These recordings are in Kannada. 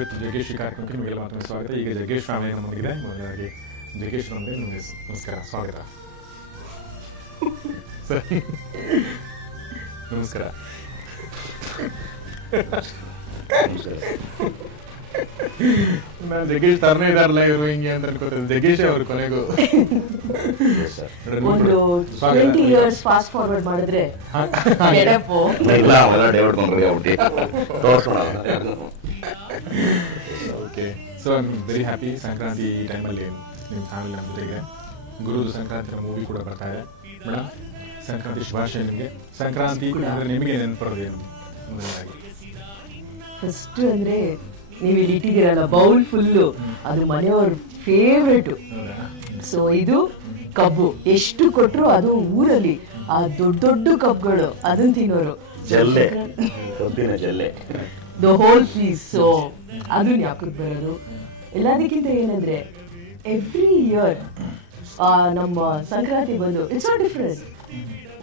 ವಿತ್ ಜಗ್ಗೇಶ್ ಕಾರ್ಯಕ್ರಮಕ್ಕೆ ನಿಮಗೆಲ್ಲ ಮತ್ತೊಮ್ಮೆ ಸ್ವಾಗತ. ಈಗ ಜಗ್ಗೇಶ್ ಫ್ಯಾಮಿಲಿ ನಮಗಿದೆ. ಮೊದಲಾಗಿ ಜಗ್ಗೇಶ್ ನಮಗೆ ನಿಮಗೆ ನಮಸ್ಕಾರ, ಸ್ವಾಗತ ಸರ್. ನಮಸ್ಕಾರ. ನಾನು ಜಗ್ಗೇಶ್ ತರನೇ ಇದಾರಲ್ಲ ಇವರು ಹಿಂಗೆ ಅಂತ ಅನ್ಕೋತೀನಿ. ಜಗ್ಗೇಶ್ ಅವರು ಕೊನೆಗೂ ಒಂದು 20 years ಫಾಸ್ಟ್ ಫಾರ್ವರ್ಡ್ ಮಾಡಿದ್ರೆ okay. So I am very happy. Sankranti ಟೈಮಲ್ಲಿ ನಿಮ್ಮ ಫ್ಯಾಮಿಲಿ ನಮ್ಮ ಜೊತೆಗೆ. ಗುರುದು ಸಂಕ್ರಾಂತಿ ಮೂವಿ ಕೂಡ ಬರ್ತಾ ಇದೆ. ಮೇಡಮ್, ಸಂಕ್ರಾಂತಿ ಶುಭಾಶಯ ನಿಮಗೆ. ಸಂಕ್ರಾಂತಿ ಅಂದ್ರೆ ನಿಮಗೆ ನೆನಪರೋದೇನು? ಫಸ್ಟ್ ಅಂದ್ರೆ ನೀವು ಇಲ್ಲಿ ಇಟ್ಟಿದ್ದೀರಲ್ಲ ಬೌಲ್ ಫುಲ್ಲು, ಅದು ಮನೆಯವ್ರ ಫೇವ್ರೇಟು. ಸೊ ಇದು ಕಬ್ಬು ಎಷ್ಟು ಕೊಟ್ರು ಅದು ಊರಲ್ಲಿ ಆ ದೊಡ್ಡ ದೊಡ್ಡ ಕಬ್ಗಳು ಅದನ್ನ ತಿನ್ನೋರು, ದ ಹೋಲ್ ಪೀಸ್. ಸೊ ಅದು ಜ್ಞಾಪಕಕ್ಕೆ ಬರೋದು. ಎಲ್ಲದಕ್ಕಿಂತ ಏನಂದ್ರೆ ಎವ್ರಿ ಇಯರ್ ನಮ್ಮ ಸಂಕ್ರಾಂತಿ ಬಂದು ಇಟ್ಸ್ ನಾಟ್ ಡಿಫರೆಂಟ್.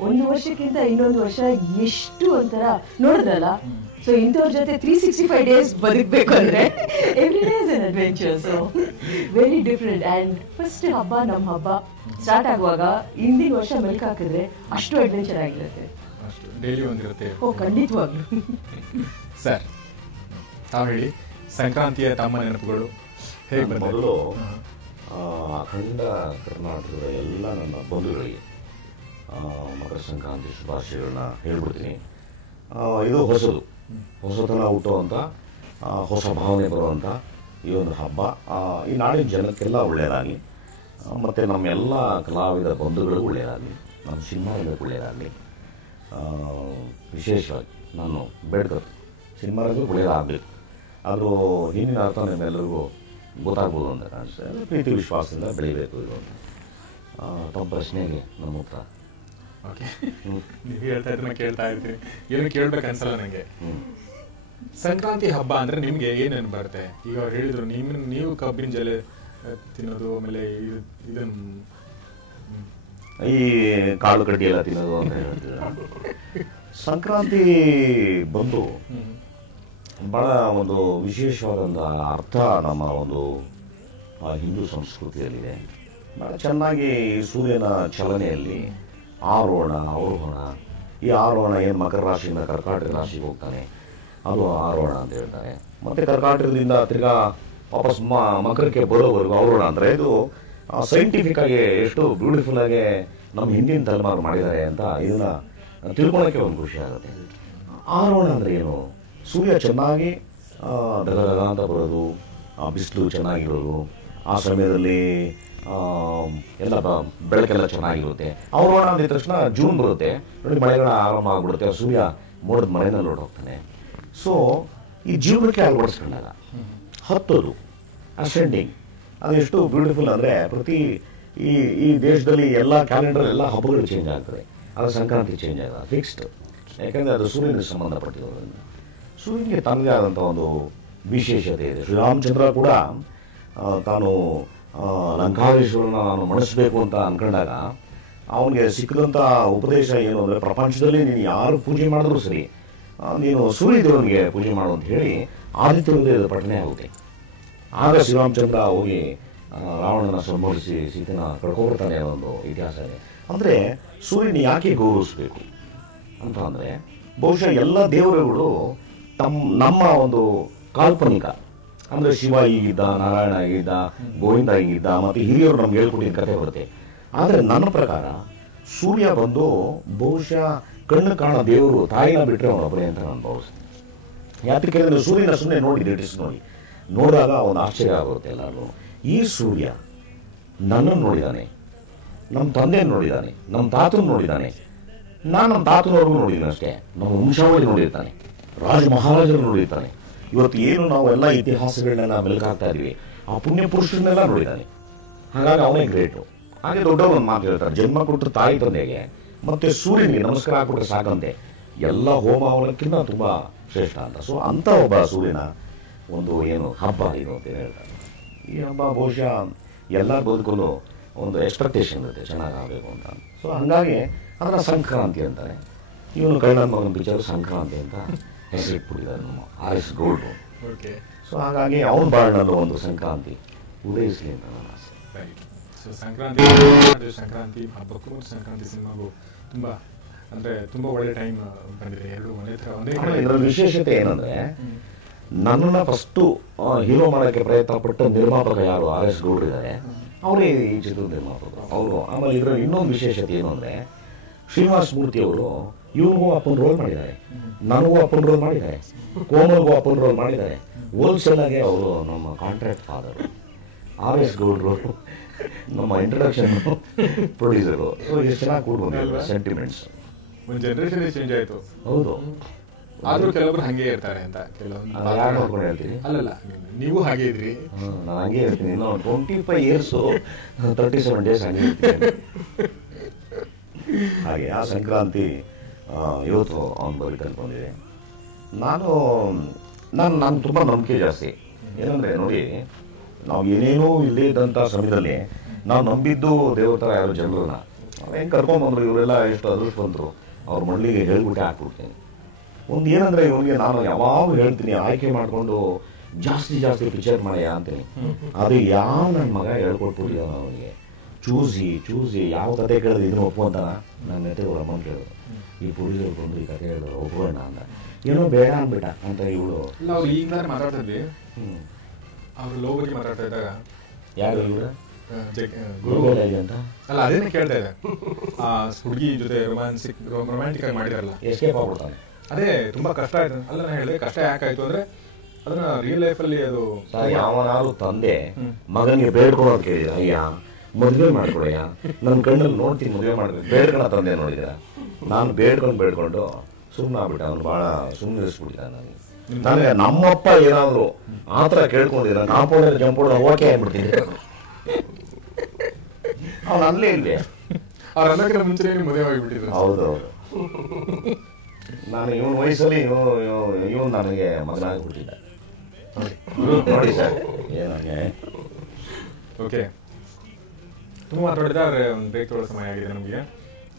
ಒಂದು ವರ್ಷಕ್ಕಿಂತ ಇನ್ನೊಂದು ವರ್ಷ ಎಷ್ಟು ಒಂಥರ ನೋಡಿದ್ರಲ್ಲ. ಸೊ ಇಂಥವ್ರ ಜೊತೆ 365 days ಬದುಕಬೇಕು ಅಂದ್ರೆ every day is an adventure. So very different. And first ಹಬ್ಬ, ನಮ್ಮ ಹಬ್ಬ ಸ್ಟಾರ್ಟ್ ಆಗುವಾಗ ಹಿಂದಿನ ವರ್ಷ ಮೆಲ್ಕ್ ಹಾಕಿದ್ರೆ ಅಷ್ಟು ಅಡ್ವೆಂಚರ್ ಆಗಿರುತ್ತೆ. ಡೈಲಿ ಒಂದಿರುತ್ತೆ. ಓ ಖಂಡಿತವಾಗ್ಲು. ಸರ್, ತಾವು ಹೇಳಿ, ಸಂಕ್ರಾಂತಿಯ ತಮ್ಮ ನೆನಪುಗಳು ಹೇಗೆ ಬಂದ? ಮೊದಲು ಅಖಂಡ ಕರ್ನಾಟಕದ ಎಲ್ಲ ನನ್ನ ಬಂಧುಗಳಿಗೆ ಮಕರ ಸಂಕ್ರಾಂತಿ ಶುಭಾಶಯಗಳನ್ನ ಹೇಳ್ಬಿಡ್ತೀನಿ. ಇದು ಹೊಸತನ ಹುಟ್ಟುವಂಥ, ಹೊಸ ಭಾವನೆ ಬರುವಂಥ ಈ ಒಂದು ಹಬ್ಬ ಈ ನಾಡಿನ ಜನಕ್ಕೆಲ್ಲ ಒಳ್ಳೆಯದಾಗಲಿ, ಮತ್ತು ನಮ್ಮೆಲ್ಲ ಕಲಾವಿದ ಬಂಧುಗಳಿಗೂ ಒಳ್ಳೆಯದಾಗಲಿ, ನಮ್ಮ ಸಿನಿಮಾ ರಂಗಕ್ಕೆ ಒಳ್ಳೆಯದಾಗಲಿ. ವಿಶೇಷವಾಗಿ ನಾನು ಬೇಡ್ಕೊಳ್ತೀನಿ, ಸಿನಿಮಾ ರಂಗಕ್ಕೆ ಒಳ್ಳೆಯದಾಗಬೇಕು. ಅದು ಹಿಂದಿನ ಅರ್ಥ ನಿಮ್ಮೆಲ್ಲರಿಗೂ ಗೊತ್ತಾಗ್ಬೋದು ಅಂತ ಕಾಣಿಸ್ತದೆ. ಪ್ರೀತಿ ವಿಶ್ವಾಸದಿಂದ ಬೆಳಿಬೇಕು. ಇದು ತಮ್ಮ ಪ್ರಶ್ನೆಗೆ ನಮ್ಮ ಉತ್ತರ. ಓಕೆ, ನೀವು ಹೇಳ್ತಾ ಇದ್ರೆ ಕೇಳ್ತಾ ಇರ್ತೀನಿ. ಏನು ಕೇಳ್ಬೇಕು ಅನ್ಸಲ್ಲ ನನಗೆ. ಸಂಕ್ರಾಂತಿ ಹಬ್ಬ ಅಂದ್ರೆ ನಿಮ್ಗೆ ಏನೇನು ಬರುತ್ತೆ? ಈಗ ಅವ್ರು ಹೇಳಿದ್ರು ನೀವು ಕಬ್ಬಿನ ಜಲೆ ತಿನ್ನೋದು, ಆಮೇಲೆ ಇದನ್ನು ಈ ಕಾಳು ಕಡ್ಡಿ ಎಲ್ಲ ತಿನ್ನೋದು ಅಂತ ಹೇಳ್ತಿದ್ರು. ಸಂಕ್ರಾಂತಿ ಬಂದು ಬಹಳ ಒಂದು ವಿಶೇಷವಾದಂಥ ಅರ್ಥ ನಮ್ಮ ಒಂದು ಹಿಂದೂ ಸಂಸ್ಕೃತಿಯಲ್ಲಿದೆ. ಬಹಳ ಚೆನ್ನಾಗಿ ಸೂರ್ಯನ ಚಲನೆಯಲ್ಲಿ ಆರೋಹಣ ಅವರೋಹಣ, ಈ ಆರೋಹಣ ಏನು ಮಕರ ರಾಶಿಯಿಂದ ಕರ್ಕಾಟಕ ರಾಶಿಗೆ ಹೋಗ್ತಾನೆ, ಅದು ಆರೋಹಣ ಅಂತ ಹೇಳ್ತಾರೆ. ಮತ್ತು ಕರ್ಕಾಟಕದಿಂದ ತಿರ್ಗಾ ವಾಪಸ್ ಮಕರಕ್ಕೆ ಬರೋವರೆಗೂ ಅವರೋಹಣ ಅಂದರೆ ಇದು ಸೈಂಟಿಫಿಕ್ ಆಗಿ ಎಷ್ಟು ಬ್ಯೂಟಿಫುಲ್ ಆಗಿ ನಮ್ಮ ಹಿಂದಿನ ತಲೆಮಾರು ಮಾಡಿದ್ದಾರೆ ಅಂತ ಇದನ್ನ ತಿಳ್ಕೊಳ್ಳೋಕ್ಕೆ ಒಂದು ಖುಷಿ ಆಗುತ್ತೆ. ಆರೋಹಣ ಅಂದರೆ ಏನು? ಸೂರ್ಯ ಚೆನ್ನಾಗಿ ದಗ ಅಂತ ಬರೋದು, ಬಿಸಿಲು ಚೆನ್ನಾಗಿರೋದು, ಆ ಸಮಯದಲ್ಲಿ ಎಲ್ಲ ಬೆಳಕೆಲ್ಲ ಚೆನ್ನಾಗಿರುತ್ತೆ. ಅವರೋಣ ಅಂದಿದ ತಕ್ಷಣ ಜೂನ್ ಬರುತ್ತೆ ನೋಡಿ, ಮಳೆಗಳ ಆರಂಭ ಆಗ್ಬಿಡುತ್ತೆ, ಸೂರ್ಯ ಮೋಡದ ಮಳೆನಲ್ಲಿ ಹೊರಟೋಗ್ತಾನೆ. ಸೊ ಈ ಜೀವನಕ್ಕೆ ಅಳವಡಿಸ್ಕೊಂಡಾಗ ಹತ್ತೋದು ಅಸೆಂಡಿಂಗ್ ಅದು ಎಷ್ಟು ಬ್ಯೂಟಿಫುಲ್ ಅಂದರೆ ಪ್ರತಿ ಈ ದೇಶದಲ್ಲಿ ಎಲ್ಲ ಕ್ಯಾಲೆಂಡರ್ ಎಲ್ಲ ಹಬ್ಬಗಳು ಚೇಂಜ್ ಆಗ್ತದೆ. ಅದು ಸಂಕ್ರಾಂತಿ ಚೇಂಜ್ ಆಗಲ್ಲ, ಫಿಕ್ಸ್ಡ್. ಯಾಕಂದರೆ ಅದು ಸೂರ್ಯನಿಗೆ ಸಂಬಂಧಪಟ್ಟಿರೋದ್ರಿಂದ ಸೂರ್ಯನಿಗೆ ತನ್ನದೇ ಆದಂಥ ಒಂದು ವಿಶೇಷತೆ ಇದೆ. ಶ್ರೀರಾಮಚಂದ್ರ ಕೂಡ ತಾನು ಲಂಕಾಧೀಶ್ವರನ ನಾನು ಮಣಿಸ್ಬೇಕು ಅಂತ ಅಂದ್ಕೊಂಡಾಗ ಅವನಿಗೆ ಸಿಕ್ಕಿದಂಥ ಉಪದೇಶ ಏನು ಅಂದರೆ, ಪ್ರಪಂಚದಲ್ಲಿ ನೀನು ಯಾರು ಪೂಜೆ ಮಾಡಿದ್ರು ಸರಿ, ನೀನು ಸೂರ್ಯದೇವನಿಗೆ ಪೂಜೆ ಮಾಡು ಅಂತ ಹೇಳಿ ಆದಿತ್ಯ ಹೃದಯದ ಪಠನೆ ಆಗುತ್ತೆ. ಆಗ ಶ್ರೀರಾಮಚಂದ್ರ ಹೋಗಿ ರಾವಣನ ಸಂಹರಿಸಿ ಸೀತೆನ ಕಳ್ಕೊಬಿಡ್ತಾನೆ ಅನ್ನೋ ಒಂದು ಇತಿಹಾಸ ಇದೆ. ಅಂದರೆ ಸೂರ್ಯನ ಯಾಕೆ ಗೌರವಿಸಬೇಕು ಅಂತ ಅಂದರೆ, ಬಹುಶಃ ಎಲ್ಲ ದೇವರುಗಳು ನಮ್ಮ ಒಂದು ಕಾಲ್ಪನಿಕ. ಅಂದರೆ ಶಿವ ಹೀಗಿದ್ದ, ನಾರಾಯಣ ಹೀಗಿದ್ದ, ಗೋವಿಂದ ಹೀಗಿದ್ದ, ಮತ್ತು ಹಿರಿಯವರು ನಮ್ಗೆ ಹೇಳ್ಕೊಟ್ಟಿದ್ದ ಕಥೆ ಬರುತ್ತೆ. ಆದರೆ ನನ್ನ ಪ್ರಕಾರ ಸೂರ್ಯ ಬಂದು ಬಹುಶಃ ಕಣ್ಣು ಕಾಣೋ ದೇವರು, ತಾಯಿನ ಬಿಟ್ಟರೆ ಅವನೊಬ್ಬರೇ ಅಂತ ನಾನು ಭಾವಿಸ್ತೀನಿ. ಯಾಕೆ ಕೇಳಿದ್ರೆ ಸೂರ್ಯನ ಸುಮ್ಮನೆ ನೋಡಿ ನೋಡಿದಾಗ ಒಂದು ಆಶ್ಚರ್ಯ ಆಗುತ್ತೆ ಎಲ್ಲರೂ. ಈ ಸೂರ್ಯ ನನ್ನನ್ನು ನೋಡಿದ್ದಾನೆ, ನಮ್ಮ ತಂದೆಯನ್ನು ನೋಡಿದ್ದಾನೆ, ನಮ್ಮ ತಾತನ ನೋಡಿದ್ದಾನೆ, ನಾನು ನಮ್ಮ ತಾತನವ್ರಿಗೂ ನೋಡಿದ್ದೀನಿ ಅಷ್ಟೇ, ನಮ್ಮ ವಂಶಾವಳಿ ನೋಡಿರ್ತಾನೆ, ರಾಜ ಮಹಾರಾಜರು ನೋಡಿರ್ತಾನೆ. ಇವತ್ತು ಏನು ನಾವು ಎಲ್ಲ ಇತಿಹಾಸಗಳನ್ನೆಲ್ಲ ಮೆಲುಕಾಗ್ತಾ ಇದ್ದೀವಿ, ಆ ಪುಣ್ಯ ಪುರುಷರನ್ನೆಲ್ಲ ನೋಡಿದ್ದಾನೆ. ಹಾಗಾಗಿ ಅವನೇ ಗ್ರೇಟು. ಹಾಗೆ ದೊಡ್ಡವರು ಒಂದು ಮಾತು ಹೇಳ್ತಾರೆ, ಜನ್ಮ ಕೊಟ್ಟರು ತಾಯಿ ತಂದೆಗೆ ಮತ್ತು ಸೂರ್ಯನಿಗೆ ನಮಸ್ಕಾರ ಹಾಕ್ಬಿಟ್ರೆ ಸಾಕಂತೆ, ಎಲ್ಲ ಹೋಮ ಅವನಕ್ಕಿಂತ ತುಂಬ ಶ್ರೇಷ್ಠ ಅಂತ. ಸೊ ಅಂಥ ಒಬ್ಬ ಸೂರ್ಯನ ಒಂದು ಏನು ಹಬ್ಬ ಇದು ಅಂತ ಹೇಳ್ತಾರೆ. ಈ ಹಬ್ಬ ಬಹುಶಃ ಎಲ್ಲರ ಬದುಕಲು ಒಂದು ಎಕ್ಸ್ಪೆಕ್ಟೇಷನ್ ಇರುತ್ತೆ, ಚೆನ್ನಾಗಾಗಬೇಕು ಅಂತ. ಸೊ ಹಾಗಾಗಿ ಅದರ ಸಂಕ್ರಾಂತಿ ಅಂತಾರೆ. ಇವನು ಕೈಲಾದ ಮಗನ ಪಿಕ್ಚರ್ ಸಂಕ್ರಾಂತಿ ಅಂತ ಹೆಸರಿಟ್ಬಿಟ್ಟಿದ್ದಾರೆ ನಮ್ಮ RS ಗೋಲ್ಡು. ಓಕೆ. ಸೊ ಹಾಗಾಗಿ ಅವನ ಬಾಳ್ನಲ್ಲೂ ಒಂದು ಸಂಕ್ರಾಂತಿ ಉದಯಿಸಲಿ ಅಂತ ನನ್ನ ಆಸೆ. ರೈಟ್. ಸೊ ಸಂಕ್ರಾಂತಿ ಹಬ್ಬಕ್ಕೂ ಮತ್ತು ಸಂಕ್ರಾಂತಿ ಸಿನಿಮಾಗೂ ತುಂಬ ಅಂದರೆ ತುಂಬ ಒಳ್ಳೆ ಟೈಮ್ ಬಂದಿದೆ. ಎರಡು ಒಂದೇ ಥರ ಇದರ ವಿಶೇಷತೆ ಏನಂದ್ರೆ ನನ್ನನ್ನು ಫಸ್ಟು ಹೀರೋ ಮಾಡೋಕ್ಕೆ ಪ್ರಯತ್ನ ಪಟ್ಟ ನಿರ್ಮಾಪಕ ಯಾರು RS ಗೌಡ್ರು ಇದ್ದಾರೆ, ಅವರೇ ಈ ಚಿತ್ರದ ನಿರ್ಮಾಪಕರು ಅವರು. ಆಮೇಲೆ ಇದರಲ್ಲಿ ಇನ್ನೊಂದು ವಿಶೇಷತೆ ಏನು ಅಂದರೆ ಶ್ರೀನಿವಾಸ ಮೂರ್ತಿ ಅವರು ಇವ್ರಿಗೂ ಅಪ್ಪನ ರೋಲ್ ಮಾಡಿದ್ದಾರೆ, ನನಗೂ ಅಪ್ಪನ ರೋಲ್ ಮಾಡಿದ್ದಾರೆ, ಕೋಮಲ್ಗೂ ಅಪ್ಪನ ರೋಲ್ ಮಾಡಿದ್ದಾರೆ. ಹೋಲ್ಸೇಲಾಗೆ ಅವರು ನಮ್ಮ ಕಾಂಟ್ರಾಕ್ಟ್ ಫಾದರ್ RS ಗೌಡ್ರು ನಮ್ಮ ಇಂಟ್ರಡಕ್ಷನ್ ಪ್ರೊಡ್ಯೂಸರು. ಸೊ ಎಷ್ಟು ಚೆನ್ನಾಗಿ ಕೂಡ ಬಂದಿದೆ ಸೆಂಟಿಮೆಂಟ್ಸ್. ಒಂದು ಜನರೇಷನ್ ಚೇಂಜ್ ಆಯಿತು. ಹೌದು, ಆದ್ರೂ ಕೆಲವೊಬ್ರು ಹಂಗೆ ಇರ್ತಾರೆ ಅಂತ ಕೆಲವೊಂದು ಯಾರು ನೋಡ್ಕೊಂಡು ಹೇಳ್ತೀನಿ. ಅಲ್ಲಲ್ಲ, ನೀವು ಹಾಗೆ ಇದ್ರಿ. ನಾನು ಹಂಗೆ ಹೇಳ್ತೀನಿ. ಇನ್ನು 25 ಇಯರ್ಸು 37 ಡೇಸ್ ಹಂಗೆ ಇರ್ತೀನಿ. ಹಾಗೆ ಆ ಸಂಕ್ರಾಂತಿ ಇವತ್ತು ಅವನು ಬದುಕಲ್ಲಿ ಬಂದಿದೆ. ನಾನು ತುಂಬ ನಂಬಿಕೆ ಜಾಸ್ತಿ. ಏನಂದರೆ ನೋಡಿ, ನಾವು ಏನೇನೂ ಇಲ್ಲದೇ ಇದ್ದಂಥ ಸಮಯದಲ್ಲಿ ನಾವು ನಂಬಿದ್ದು ದೇವತರ ಯಾರು ಜನರನ್ನ ಹೆಂಗೆ ಕರ್ಕೊಂಡ್ಬಂದ್ರು ಇವರೆಲ್ಲ ಎಷ್ಟು ಅದೃಷ್ಟವಂತರು, ಅವ್ರ ಮಳ್ಳಿಗೆ ಹೇಳ್ಬಿಟ್ಟೆ ಹಾಕ್ಬಿಡ್ತೀನಿ. ಒಂದು ಏನಂದರೆ ಇವನಿಗೆ ನಾನು ಯಾವಾಗ ಹೇಳ್ತೀನಿ ಆಯ್ಕೆ ಮಾಡಿಕೊಂಡು ಜಾಸ್ತಿ ಪಿಕ್ಚರ್ ಮಾಡ್ಯಾ ಅಂತೀನಿ. ಅದು ಯಾವ ನನ್ನ ಮಗ ಹೇಳ್ಕೊಟ್ಬಿಟ್ಟಿದ್ದಾನ ಅವನಿಗೆ. ಚೂಸಿ ಯಾವ ಕತೆ ಕೇಳಿದ್ರೆ ಇದನ್ನು ಒಪ್ಪುವಂತಾನ. ನನ್ನ ಜೊತೆ ಅವ್ರ ಅಮ್ಮನ ಕೇಳಿದ್ರು, ಈ ಪ್ರೊಡ್ಯೂಸರ್ ಬಂದು ಈ ಕತೆ ಹೇಳಿದ್ರು ಒಪ್ಪೋಣ ಅಂತ. ಏನೋ ಬೇಡ ಅಂದ್ಬಿಟ್ಟ ಅಂತ ಇವಳು. ನಾವು ಈಗ ಮಾತಾಡ್ತಿದ್ವಿ, ಅವ್ರು ಲೋ ಬಗ್ಗೆ ಮಾತಾಡ್ತಾ ಇದ್ದಾಗ ಯಾರು ಇವಳು ಗುರು ಅಂತ ಅಲ್ಲ ಅದೇನೇ ಕೇಳ್ತಾ ಇದೆ. ಆ ಹುಡುಗಿ ಜೊತೆ ರೊಮ್ಯಾಂಟಿಕ್ ಆಗಿ ಮಾಡಿದಾರಲ್ಲ, ಎಸ್ಕೇಪ್ ಆಗ್ಬಿಡ್ತಾನೆ. ಅದೇ ತುಂಬಾ ಕಷ್ಟ ಆಯ್ತು. ಅಲ್ಲ ನಾನು ಹೇಳಿದೆ ಕಷ್ಟ ಯಾಕಾಯ್ತು ಅಂದ್ರೆ ಅದನ್ನ ರಿಯಲ್ ಲೈಫ್ ಅಲ್ಲಿ ಅದು ಯಾವನಾರು ತಂದೆ ಮಗನಿಗೆ ಬೇಡ್ಕೊಳೋದು ಕೇಳಿದ, ಅಯ್ಯ ಮದುವೆ ಮಾಡ್ಕೊಡಯ್ಯ, ನನ್ನ ಕಣ್ಣಲ್ಲಿ ನೋಡ್ತೀನಿ ಮದುವೆ ಮಾಡ್ಬೇಕು ಬೇಡ್ಕೊಳ ತಂದೆ ನೋಡಿದ. ನಾನು ಬೇಡ್ಕೊಂಡು ಸುಮ್ಮನೆ ಆಗ್ಬಿಟ್ಟ. ಅವನು ಭಾಳ ಸುಮ್ಮನಿಸ್ಬಿಟ್ಟಿದ್ದ. ನನಗೆ ನಮ್ಮಪ್ಪ ಏನಾದ್ರು ಆ ಥರ ಕೇಳ್ಕೊಂಡಿದ್ದ ಕಾಂಪೌಂಡಲ್ಲಿ ಜಂಪ್ ಹೊಡೆದ ಓಕೆ ಆಗ್ಬಿಡ್ತೀನಿ. ಅವನು ಅಲ್ಲೇ ಇಲ್ಲಿ ಅವ್ರ ಅನ್ನಕ್ಕಿಂತ ಮುಂಚೆ ಮದುವೆ ಆಗಿಬಿಟ್ಟಿದ್ರು. ಹೌದು, ನಾನು ಇವನ ವಯಸ್ಸಲ್ಲಿ ಇವನು ನನಗೆ ಮಗನಾಗ್ಬಿಟ್ಟಿದ್ದ. ನೋಡಿ ಸರ್ ಏನಾಗೆ. ಓಕೆ, ತುಂಬ ಮಾತಾಡಿದ. ಆದರೆ ಒಂದು ಬ್ರೇಕ್ ತೊಗೊಳ್ಳೋ ಸಮಯ ಆಗಿದೆ ನಮಗೆ.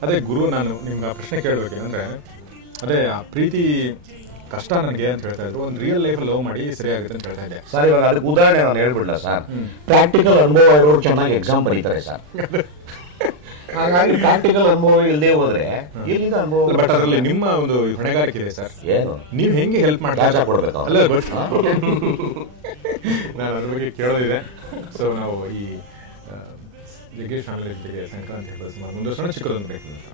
ಅದೇ ಗುರು, ನಾನು ನಿಮ್ಗೆ ಆ ಪ್ರಶ್ನೆ ಕೇಳಬೇಕಂದ್ರೆ ಅದೇ ಆ ಪ್ರೀತಿ ಕಷ್ಟ ನನಗೆ ಅಂತ ಹೇಳ್ತಾ ಇದ್ರು. ಒಂದು ರಿಯಲ್ ಲೈಫ್ ಲವ್ ಮಾಡಿ ಸರಿಯಾಗುತ್ತೆ ಅಂತ ಹೇಳ್ತಾ ಇದ್ದೆ ಸರ್. ಇವಾಗ ಅದಕ್ಕೆ ಉದಾಹರಣೆ ನಾನು ಹೇಳ್ಬಿಡ್ಲ ಸರ್. ಪ್ರಾಕ್ಟಿಕಲ್ ಅನುಭವ ಇರೋರು ಚೆನ್ನಾಗಿ ಎಕ್ಸಾಮ್ ಬರೀತಾರೆ ಸರ್. ಹಾಗಾಗಿ ಪ್ರಾಕ್ಟಿಕಲ್ ಅನುಭವ ಇಲ್ಲದೆ ಹೋದ್ರೆ ಎಲ್ಲಿಂದ ಅನುಭವ? ಬಟ್ ಅದರಲ್ಲಿ ನಿಮ್ಮ ಒಂದು ಹೊಣೆಗಾರಿಕೆ ಇದೆ ಸರ್. ಏನು ನೀವು ಹೆಂಗೆ ಹೆಲ್ಪ್ ಮಾಡ್ತಾ ಕೊಡ್ಬೇಕು ಅಲ್ಲ ನಾನು ಅದ್ರ ಬಗ್ಗೆ ಕೇಳೋದಿದೆ. ಸೊ ನಾವು ಈ ಜಗ್ಗೇಶ್ ಫ್ಯಾಮಿಲಿ ಜೊತೆಗೆ ಸಂಕ್ರಾಂತಿ ಹಬ್ಬ ಸುಮಾರು ಮುಂದುವರ್ಸೋಣ. ಚಿಕ್ಕದೊಂದು ಬೇಕು ಅಂತ